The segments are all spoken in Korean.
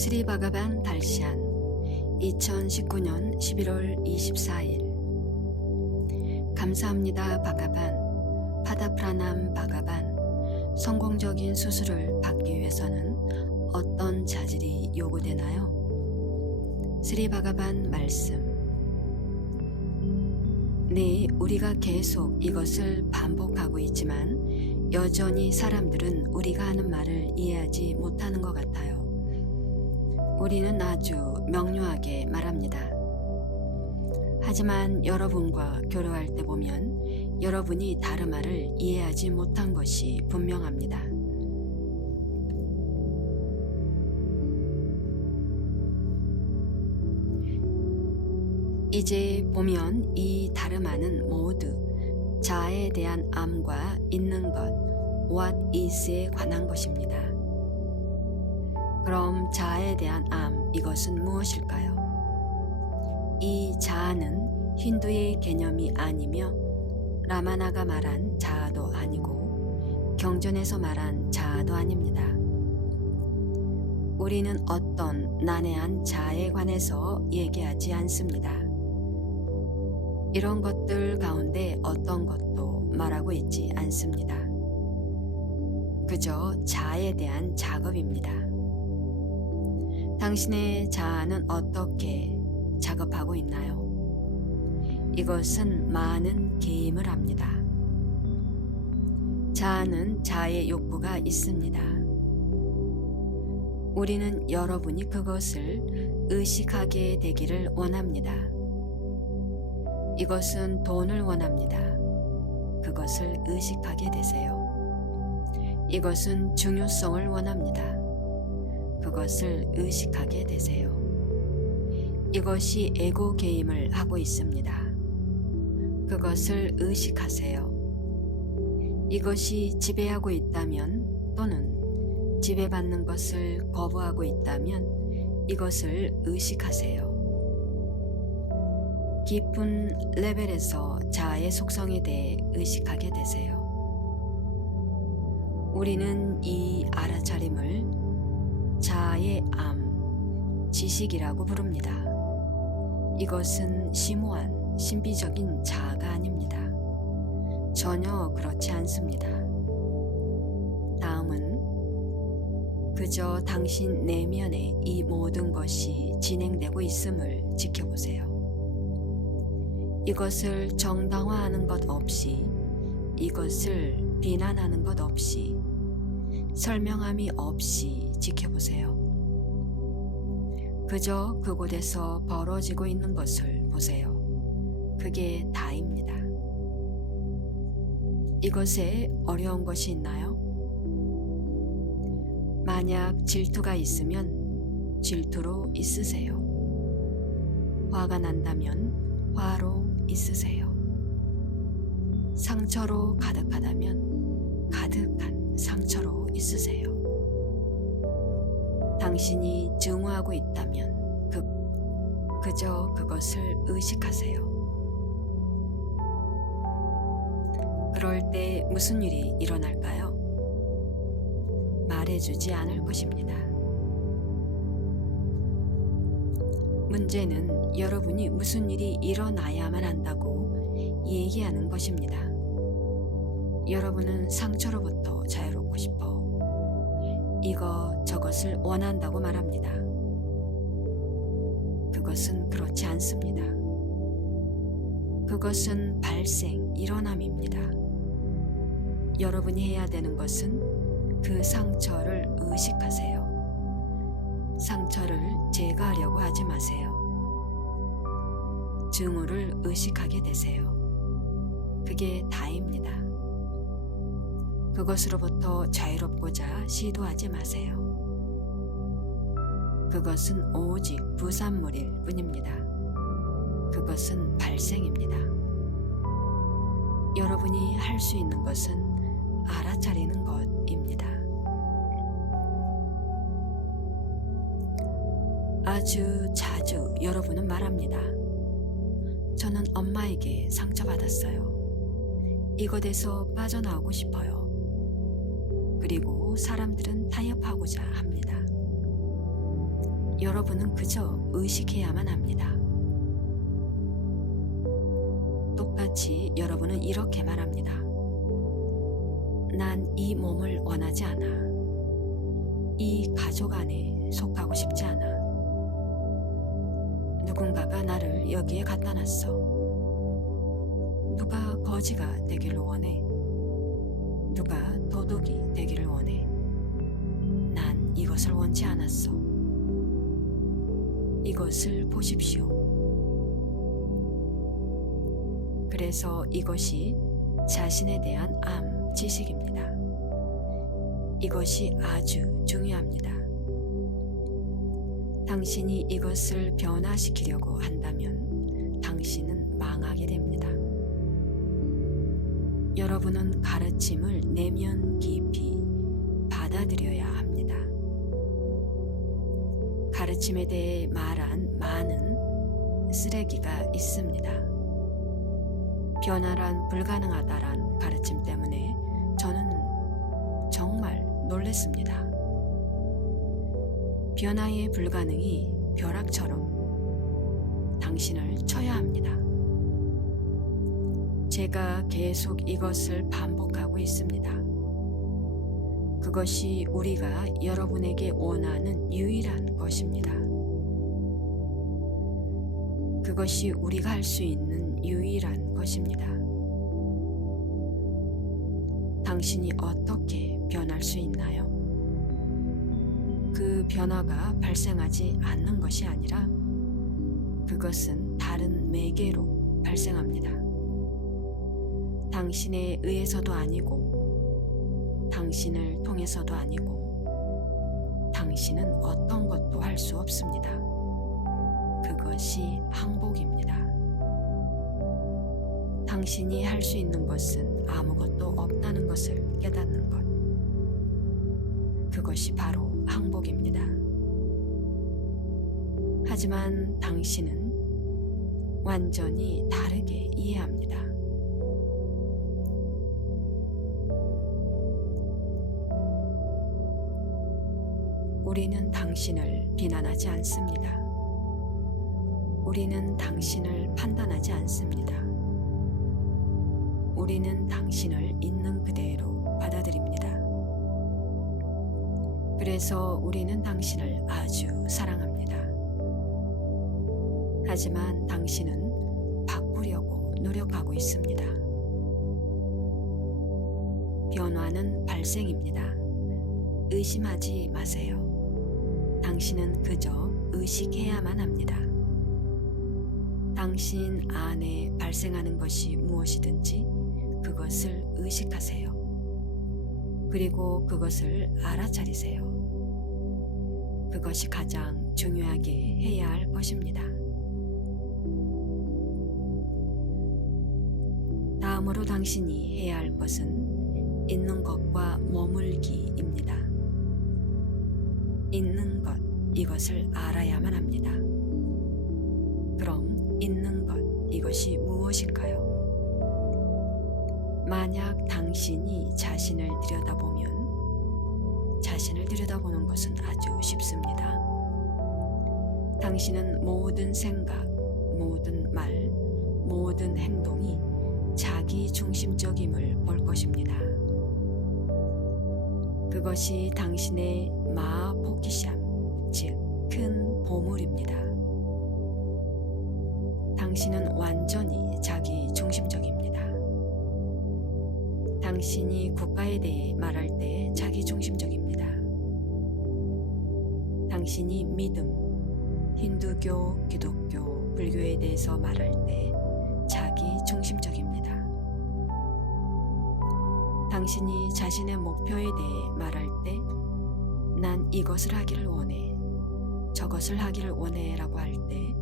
스리 바가반 달시안 2019년 11월 24일. 감사합니다 바가반. 파다프라남 바가반. 성공적인 수술을 받기 위해서는 어떤 자질이 요구되나요? 스리 바가반 말씀. 네, 우리가 계속 이것을 반복하고 있지만 여전히 사람들은 우리가 하는 말을 이해하지 못하는 것 같아요. 우리는 아주 명료하게 말합니다. 하지만 여러분과 교류할 때 보면 여러분이 다른 말을 이해하지 못한 것이 분명합니다. 이제 보면 이 다름아는 모두 자아에 대한 암과 있는 것, what is에 관한 것입니다. 그럼 자아에 대한 암, 이것은 무엇일까요? 이 자아는 힌두의 개념이 아니며 라마나가 말한 자아도 아니고 경전에서 말한 자아도 아닙니다. 우리는 어떤 난해한 자아에 관해서 얘기하지 않습니다. 이런 것들 가운데 어떤 것도 말하고 있지 않습니다. 그저 자아에 대한 작업입니다. 당신의 자아는 어떻게 작업하고 있나요? 이것은 많은 게임을 합니다. 자아는 자아의 욕구가 있습니다. 우리는 여러분이 그것을 의식하게 되기를 원합니다. 이것은 돈을 원합니다. 그것을 의식하게 되세요. 이것은 중요성을 원합니다. 그것을 의식하게 되세요. 이것이 에고 게임을 하고 있습니다. 그것을 의식하세요. 이것이 지배하고 있다면 또는 지배받는 것을 거부하고 있다면 이것을 의식하세요. 깊은 레벨에서 자아의 속성에 대해 의식하게 되세요. 우리는 이 알아차림을 자아의 암, 지식이라고 부릅니다. 이것은 심오한 신비적인 자아가 아닙니다. 전혀 그렇지 않습니다. 다음은 그저 당신 내면에 이 모든 것이 진행되고 있음을 지켜보세요. 이것을 정당화하는 것 없이, 이것을 비난하는 것 없이, 설명함이 없이 지켜보세요. 그저 그곳에서 벌어지고 있는 것을 보세요. 그게 다입니다. 이것에 어려운 것이 있나요? 만약 질투가 있으면 질투로 있으세요. 화가 난다면 화로 있으세요. 상처로 가득하다면 가득한 상처로 있으세요. 당신이 증오하고 있다면 그저 그것을 의식하세요. 그럴 때 무슨 일이 일어날까요? 말해주지 않을 것입니다. 문제는 여러분이 무슨 일이 일어나야만 한다고 얘기하는 것입니다. 여러분은 상처로부터 자유롭고 싶어 저것을 원한다고 말합니다. 그것은 그렇지 않습니다. 그것은 발생, 일어남입니다. 여러분이 해야 되는 것은 그 상처를 의식하세요. 상처를 제거하려고 하지 마세요. 증오를 의식하게 되세요. 그게 다입니다. 그것으로부터 자유롭고자 시도하지 마세요. 그것은 오직 부산물일 뿐입니다. 그것은 발생입니다. 여러분이 할 수 있는 것은 알아차리는 것입니다. 아주 자주 여러분은 말합니다. 저는 엄마에게 상처받았어요. 이것에서 빠져나오고 싶어요. 그리고 사람들은 타협하고자 합니다. 여러분은 그저 의식해야만 합니다. 똑같이 여러분은 이렇게 말합니다. 난 이 몸을 원하지 않아. 이 가족 안에 속하고 싶지 않아. 누군가가 나를 여기에 갖다 놨어. 누가 거지가 되기를 원해. 누가 도둑이 되기를 원해. 난 이것을 원치 않았어. 이것을 보십시오. 그래서 이것이 자신에 대한 암 지식입니다. 이것이 아주 중요합니다. 당신이 이것을 변화시키려고 한다면 당신은 망하게 됩니다. 여러분은 가르침을 내면 깊이 받아들여야 합니다. 가르침에 대해 말한 많은 쓰레기가 있습니다. 변화란 불가능하다란 가르침 때문에 저는 정말 놀랐습니다. 변화의 불가능이 벼락처럼 당신을 쳐야 합니다. 제가 계속 이것을 반복하고 있습니다. 그것이 우리가 여러분에게 원하는 유일한 것입니다. 그것이 우리가 할 수 있는 유일한 것입니다. 당신이 어떻게 변할 수 있나요? 그 변화가 발생하지 않는 것이 아니라 그것은 다른 매개로 발생합니다. 당신에 의해서도 아니고 당신을 통해서도 아니고 당신은 어떤 것도 할 수 없습니다. 그것이 항복입니다. 당신이 할 수 있는 것은 아무것도 없다는 것을 깨닫는 것. 그것이 바로 항복입니다. 하지만 당신은 완전히 다르게 이해합니다. 우리는 당신을 비난하지 않습니다. 우리는 당신을 판단하지 않습니다. 우리는 당신을 있는 그대로 받아들입니다. 그래서 우리는 당신을 아주 사랑합니다. 하지만 당신은 바꾸려고 노력하고 있습니다. 변화는 발생입니다. 의심하지 마세요. 당신은 그저 의식해야만 합니다. 당신 안에 발생하는 것이 무엇이든지 그것을 의식하세요. 그리고 그것을 알아차리세요. 그것이 가장 중요하게 해야 할 것입니다. 다음으로 당신이 해야 할 것은 있는 것과 머물기입니다. 있는 것, 이것을 알아야만 합니다. 그럼 있는 것, 이것이 무엇인가요? 만약 당신이 자신을 들여다보면 자신을 들여다보는 것은 아주 쉽습니다. 당신은 모든 생각, 모든 말, 모든 행동이 자기 중심적임을 볼 것입니다. 그것이 당신의 마포키샴, 즉 큰 보물입니다. 당신은 완전히 자기 중심적입니다. 당신이 국가에 대해 말할 때 자기 중심적입니다. 당신이 믿음, 힌두교, 기독교, 불교에 대해서 말할 때 자기 중심적입니다. 당신이 자신의 목표에 대해 말할 때 난 이것을 하기를 원해, 저것을 하기를 원해 라고 할 때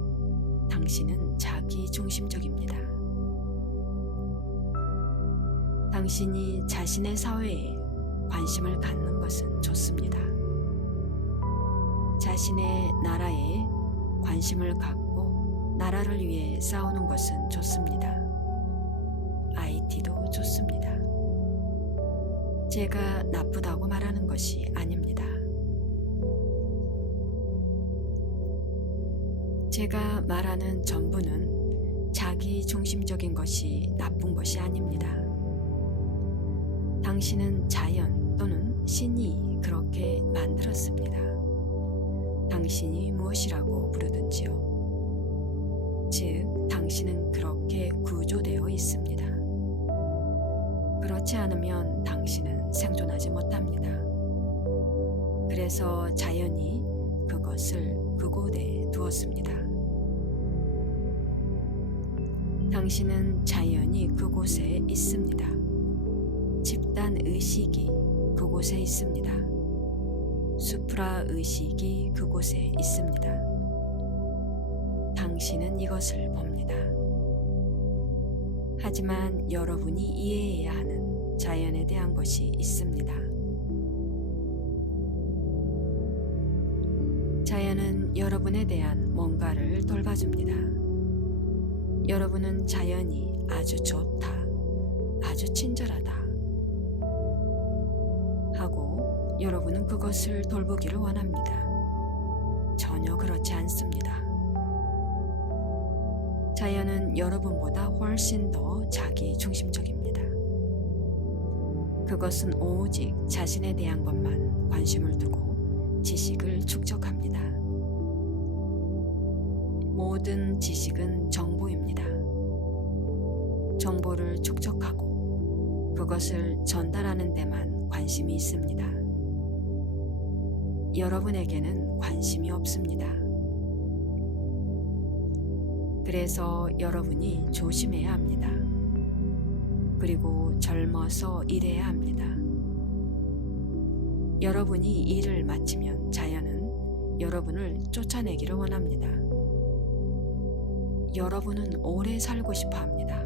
당신은 자기 중심적입니다. 당신이 자신의 사회에 관심을 갖는 것은 좋습니다. 자신의 나라에 관심을 갖고 나라를 위해 싸우는 것은 좋습니다. IT도 좋습니다. 제가 나쁘다고 말하는 것이 아닙니다. 제가 말하는 전부는 자기 중심적인 것이 나쁜 것이 아닙니다. 당신은 자연 또는 신이 그렇게 만들었습니다. 당신이 무엇이라고 부르든지요. 즉, 당신은 그렇게 구조되어 있습니다. 그렇지 않으면 당신은 생존하지 못합니다. 그래서 자연이 그것을 그곳에 두었습니다. 당신은 자연이 그곳에 있습니다. 집단 의식이 그곳에 있습니다. 수프라 의식이 그곳에 있습니다. 당신은 이것을 봅니다. 하지만 여러분이 이해해야 하는 자연에 대한 것이 있습니다. 자연은 여러분에 대한 뭔가를 돌봐줍니다. 여러분은 자연이 아주 좋다, 아주 친절하다 하고 여러분은 그것을 돌보기를 원합니다. 전혀 그렇지 않습니다. 자연은 여러분보다 훨씬 더 자기 중심적입니다. 그것은 오직 자신에 대한 것만 관심을 두고 지식을 축적합니다. 모든 지식은 정보입니다. 정보를 축적하고 그것을 전달하는 데만 관심이 있습니다. 여러분에게는 관심이 없습니다. 그래서 여러분이 조심해야 합니다. 그리고 젊어서 일해야 합니다. 여러분이 일을 마치면 자연은 여러분을 쫓아내기를 원합니다. 여러분은 오래 살고 싶어 합니다.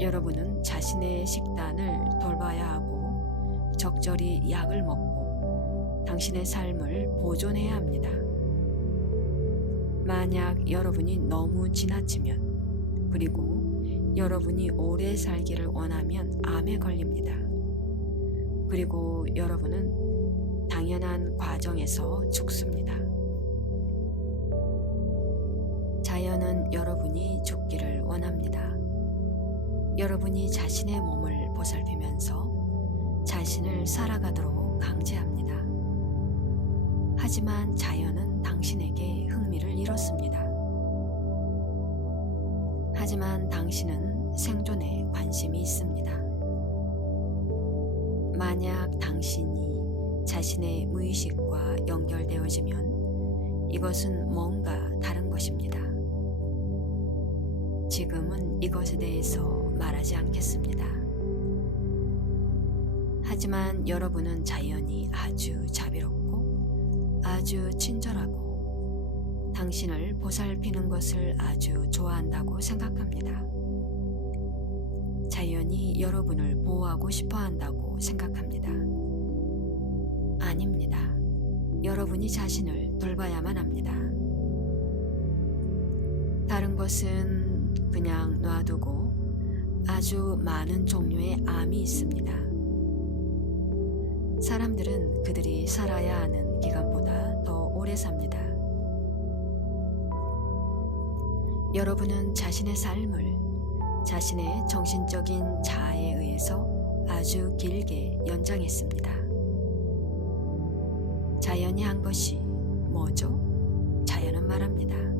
여러분은 자신의 식단을 돌봐야 하고 적절히 약을 먹고 당신의 삶을 보존해야 합니다. 만약 여러분이 너무 지나치면 그리고 여러분이 오래 살기를 원하면 암에 걸립니다. 그리고 여러분은 당연한 과정에서 죽습니다. 자연은 여러분이 죽기를 원합니다. 여러분이 자신의 몸을 보살피면서 자신을 살아가도록 강제합니다. 하지만 자연은 당신에게 흥미를 잃었습니다. 하지만 당신은 생존에 관심이 있습니다. 만약 당신이 자신의 무의식과 연결되어지면 이것은 뭔가 다른 것입니다. 지금은 이것에 대해서 말하지 않겠습니다. 하지만 여러분은 자연이 아주 자비롭고 아주 친절하고 당신을 보살피는 것을 아주 좋아한다고 생각합니다. 자연이 여러분을 보호하고 싶어 한다고 생각합니다. 아닙니다. 여러분이 자신을 돌봐야만 합니다. 다른 것은 그냥 놔두고 아주 많은 종류의 암이 있습니다. 사람들은 그들이 살아야 하는 기간보다 더 오래 삽니다. 여러분은 자신의 삶을 자신의 정신적인 자아에 의해서 아주 길게 연장했습니다. 자연이 한 것이 뭐죠? 자연은 말합니다.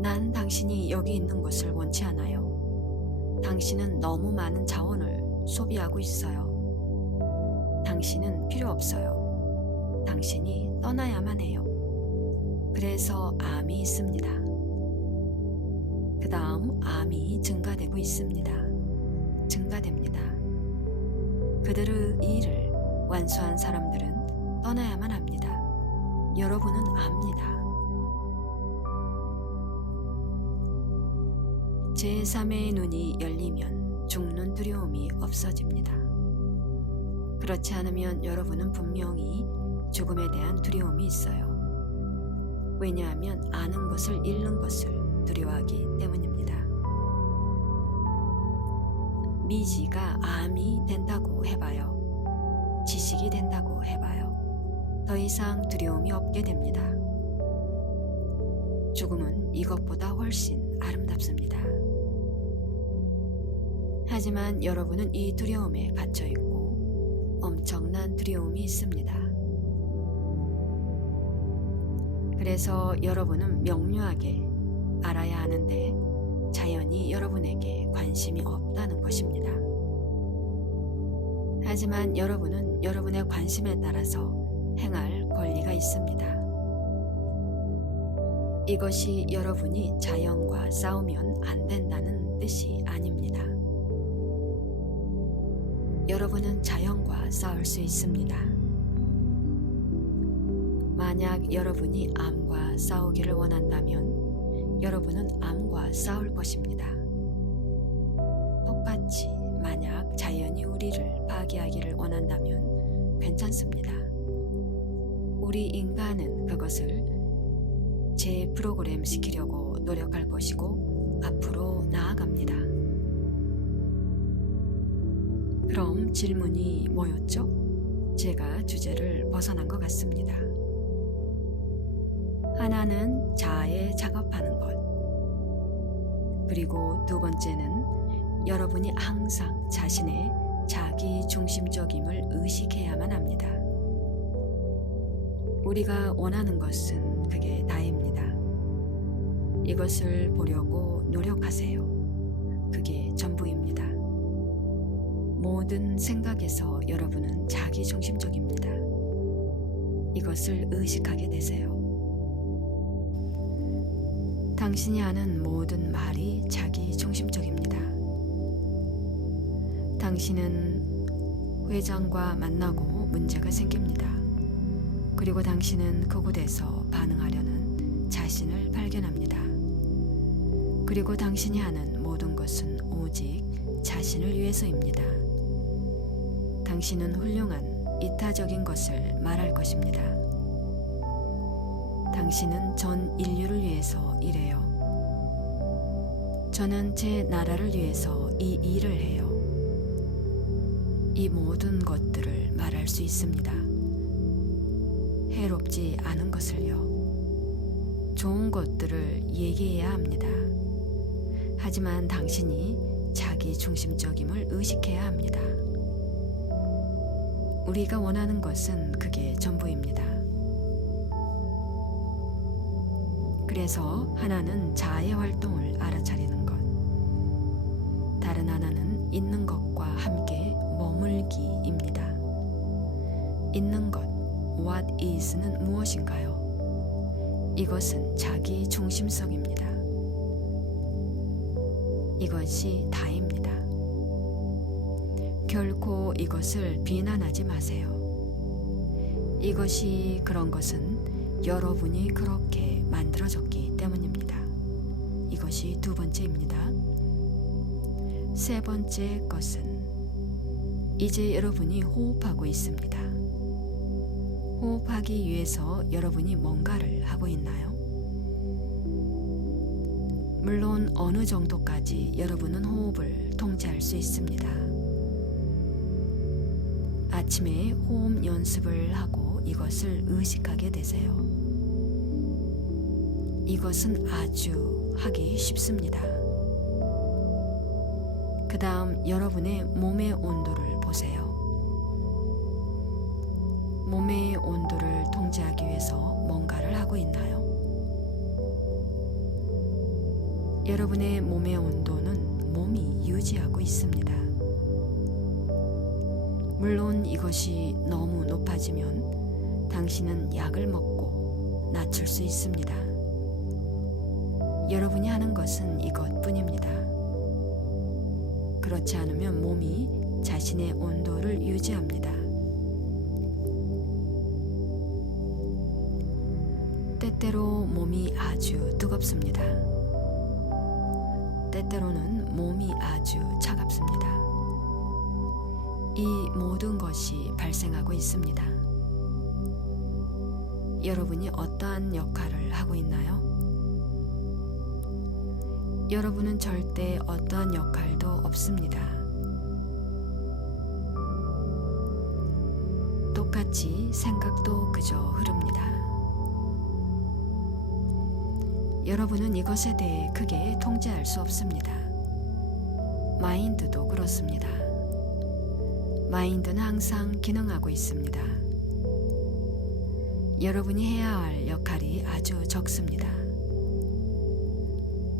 난 당신이 여기 있는 것을 원치 않아요. 당신은 너무 많은 자원을 소비하고 있어요. 당신은 필요 없어요. 당신이 떠나야만 해요. 그래서 암이 있습니다. 그 다음 암이 증가되고 있습니다. 증가됩니다. 그들의 일을 완수한 사람들은 떠나야만 합니다. 여러분은 압니다. 제3의 눈이 열리면 죽는 두려움이 없어집니다. 그렇지 않으면 여러분은 분명히 죽음에 대한 두려움이 있어요. 왜냐하면 아는 것을 잃는 것을 두려워하기 때문입니다. 미지가 암이 된다고 해봐요. 지식이 된다고 해봐요. 더 이상 두려움이 없게 됩니다. 죽음은 이것보다 훨씬 아름답습니다. 하지만 여러분은 이 두려움에 갇혀 있고 엄청난 두려움이 있습니다. 그래서 여러분은 명료하게 알아야 하는데 자연히 여러분에게 관심이 없다는 것입니다. 하지만 여러분은 여러분의 관심에 따라서 행할 권리가 있습니다. 이것이 여러분이 자연과 싸우면 안 된다는 뜻이 아닙니다. 여러분은 자연과 싸울 수 있습니다. 만약 여러분이 암과 싸우기를 원한다면 여러분은 암과 싸울 것입니다. 똑같이 만약 자연이 우리를 파괴하기를 원한다면 괜찮습니다. 우리 인간은 그것을 재프로그램 시키려고 노력할 것이고 앞으로 나아갑니다. 그럼 질문이 뭐였죠? 제가 주제를 벗어난 것 같습니다. 하나는 자아에 작업하는 것. 그리고 두 번째는 여러분이 항상 자신의 자기 중심적임을 의식해야만 합니다. 우리가 원하는 것은 그게 다입니다. 이것을 보려고 노력하세요. 그게 전부입니다. 모든 생각에서 여러분은 자기 중심적입니다. 이것을 의식하게 되세요. 당신이 하는 모든 말이 자기 중심적입니다. 당신은 회장과 만나고 문제가 생깁니다. 그리고 당신은 그곳에서 반응하려는 자신을 발견합니다. 그리고 당신이 하는 모든 것은 오직 자신을 위해서입니다. 당신은 훌륭한 이타적인 것을 말할 것입니다. 당신은 전 인류를 위해서 일해요. 저는 제 나라를 위해서 이 일을 해요. 이 모든 것들을 말할 수 있습니다. 해롭지 않은 것을요. 좋은 것들을 얘기해야 합니다. 하지만 당신이 자기 중심적임을 의식해야 합니다. 우리가 원하는 것은 그게 전부입니다. 그래서 하나는 자아의 활동을 알아차리는 것, 다른 하나는 있는 것과 함께 머물기입니다. 있는 것, what is는 무엇인가요? 이것은 자기 중심성입니다. 이것이 다입니다. 결코 이것을 비난하지 마세요. 이것이 그런 것은 여러분이 그렇게 만들어졌기 때문입니다. 이것이 두 번째입니다. 세 번째 것은 이제 여러분이 호흡하고 있습니다. 호흡하기 위해서 여러분이 뭔가를 하고 있나요? 물론 어느 정도까지 여러분은 호흡을 통제할 수 있습니다. 아침에 호흡 연습을 하고 이것을 의식하게 되세요. 이것은 아주 하기 쉽습니다. 그 다음 여러분의 몸의 온도를 보세요. 몸의 온도를 통제하기 위해서 뭔가를 하고 있나요? 여러분의 몸의 온도는 몸이 유지하고 있습니다. 물론 이것이 너무 높아지면 당신은 약을 먹고 낮출 수 있습니다. 여러분이 하는 것은 이것뿐입니다. 그렇지 않으면 몸이 자신의 온도를 유지합니다. 때때로 몸이 아주 뜨겁습니다. 때때로는 몸이 아주 차갑습니다. 이 모든 것이 발생하고 있습니다. 여러분이 어떠한 역할을 하고 있나요? 여러분은 절대 어떠한 역할도 없습니다. 똑같이 생각도 그저 흐릅니다. 여러분은 이것에 대해 크게 통제할 수 없습니다. 마인드도 그렇습니다. 마인드는 항상 기능하고 있습니다. 여러분이 해야 할 역할이 아주 적습니다.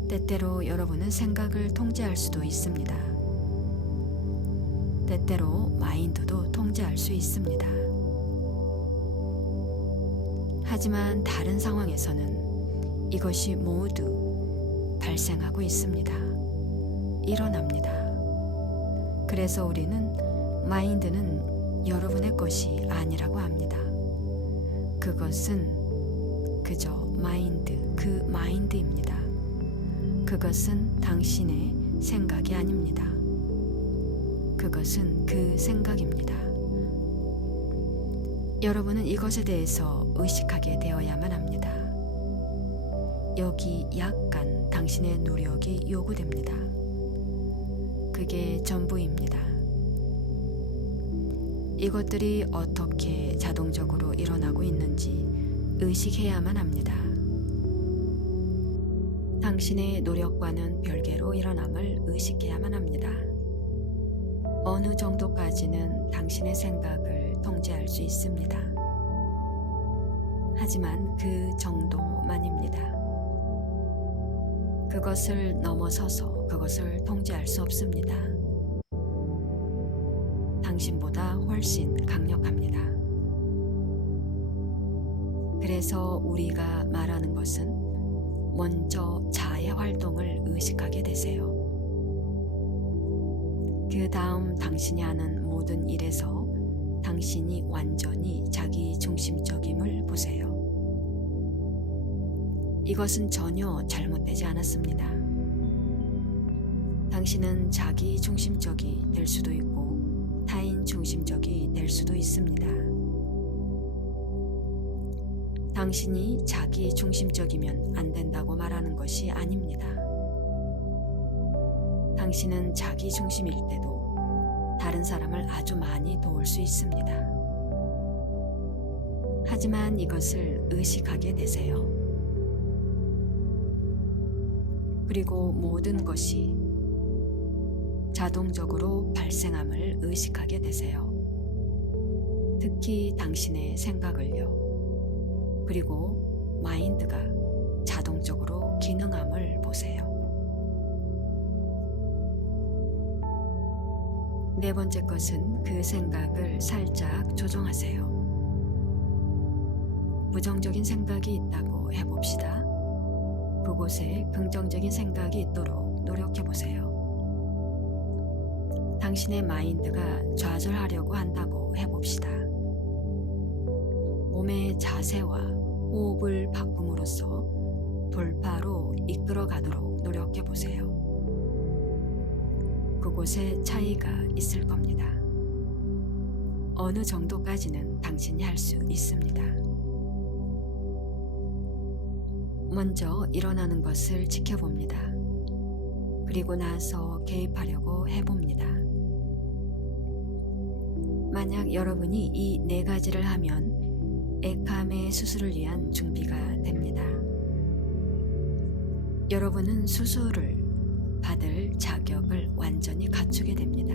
때때로 여러분은 생각을 통제할 수도 있습니다. 때때로 마인드도 통제할 수 있습니다. 하지만 다른 상황에서는 이것이 모두 발생하고 있습니다. 일어납니다. 그래서 우리는 마인드는 여러분의 것이 아니라고 합니다. 그것은 그저 그 마인드입니다. 그것은 당신의 생각이 아닙니다. 그것은 그 생각입니다. 여러분은 이것에 대해서 의식하게 되어야만 합니다. 여기 약간 당신의 노력이 요구됩니다. 그게 전부입니다. 이것들이 어떻게 자동적으로 일어나고 있는지 의식해야만 합니다. 당신의 노력과는 별개로 일어남을 의식해야만 합니다. 어느 정도까지는 당신의 생각을 통제할 수 있습니다. 하지만 그 정도만입니다. 그것을 넘어서서 그것을 통제할 수 없습니다. 당신보다 훨씬 강력합니다. 그래서 우리가 말하는 것은 먼저 자해 활동을 의식하게 되세요. 그 다음 당신이 하는 모든 일에서 당신이 완전히 자기 중심적임을 보세요. 이것은 전혀 잘못되지 않았습니다. 당신은 자기 중심적이 될 수도 있고 타인 중심적이 될 수도 있습니다. 당신이 자기 중심적이면 안 된다고 말하는 것이 아닙니다. 당신은 자기 중심일 때도 다른 사람을 아주 많이 도울 수 있습니다. 하지만 이것을 의식하게 되세요. 그리고 모든 것이 자동적으로 발생함을 의식하게 되세요. 특히 당신의 생각을요. 그리고 마인드가 자동적으로 기능함을 보세요. 네 번째 것은 그 생각을 살짝 조정하세요. 부정적인 생각이 있다고 해봅시다. 그곳에 긍정적인 생각이 있도록 노력해보세요. 당신의 마인드가 좌절하려고 한다고 해봅시다. 몸의 자세와 호흡을 바꿈으로써 돌파로 이끌어 가도록 노력해 보세요. 그곳에 차이가 있을 겁니다. 어느 정도까지는 당신이 할 수 있습니다. 먼저 일어나는 것을 지켜봅니다. 그리고 나서 개입하려고 해봅니다. 만약 여러분이 이 네 가지를 하면 에캄의 수술을 위한 준비가 됩니다. 여러분은 수술을 받을 자격을 완전히 갖추게 됩니다.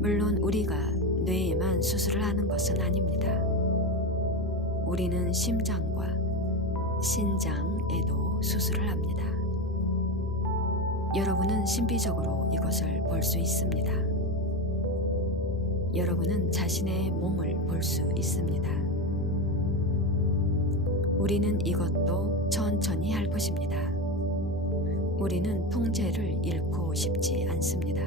물론 우리가 뇌에만 수술을 하는 것은 아닙니다. 우리는 심장과 신장에도 수술을 합니다. 여러분은 신비적으로 이것을 볼 수 있습니다. 여러분은 자신의 몸을 볼 수 있습니다. 우리는 이것도 천천히 할 것입니다. 우리는 통제를 잃고 싶지 않습니다.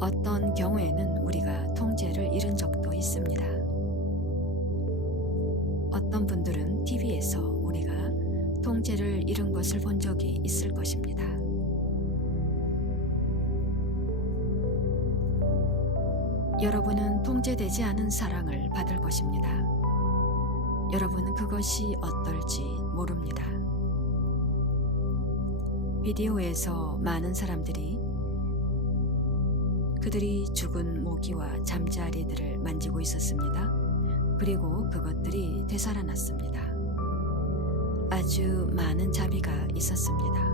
어떤 경우에는 우리가 통제를 잃은 적도 있습니다. 어떤 분들은 TV에서 우리가 통제를 잃은 것을 본 적이 있을 것입니다. 여러분은 통제되지 않은 사랑을 받을 것입니다. 여러분은 그것이 어떨지 모릅니다. 비디오에서 많은 사람들이 그들이 죽은 모기와 잠자리들을 만지고 있었습니다. 그리고 그것들이 되살아났습니다. 아주 많은 자비가 있었습니다.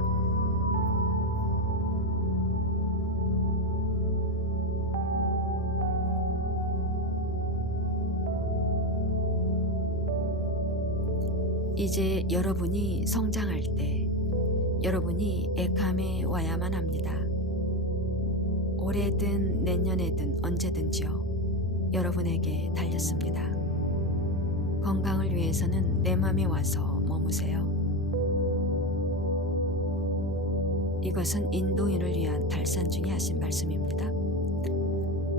이제 여러분이 성장할 때 여러분이 에캄에 와야만 합니다. 올해든 내년에든 언제든지요. 여러분에게 달렸습니다. 건강을 위해서는 내 맘에 와서 머무세요. 이것은 인도인을 위한 달산 중에 하신 말씀입니다.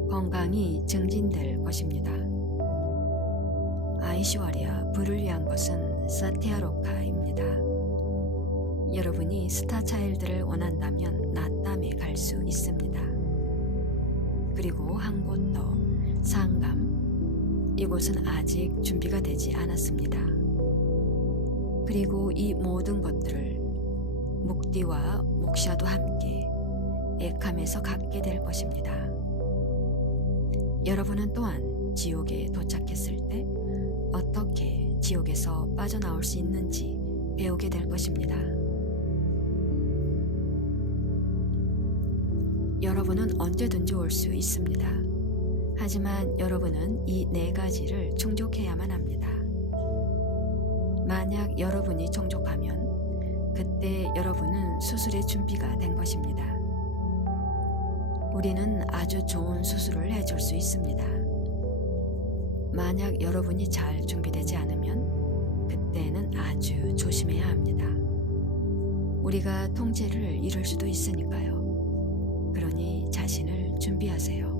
건강이 증진될 것입니다. 아이시와리아 불을 위한 것은 사티아로카입니다. 여러분이 스타차일드를 원한다면 나땀에 갈 수 있습니다. 그리고 한 곳 더, 상감. 이곳은 아직 준비가 되지 않았습니다. 그리고 이 모든 것들을 묵디와 목샤도 함께 에캄에서 갖게 될 것입니다. 여러분은 또한 지옥에 도착했을 때 어떻게 지옥에서 빠져나올 수 있는지 배우게 될 것입니다. 여러분은 언제든지 올 수 있습니다. 하지만 여러분은 이 네 가지를 충족해야만 합니다. 만약 여러분이 충족하면 그때 여러분은 수술의 준비가 된 것입니다. 우리는 아주 좋은 수술을 해줄 수 있습니다. 만약 여러분이 잘 준비되지 않으면 그때는 아주 조심해야 합니다. 우리가 통제를 잃을 수도 있으니까요. 그러니 자신을 준비하세요.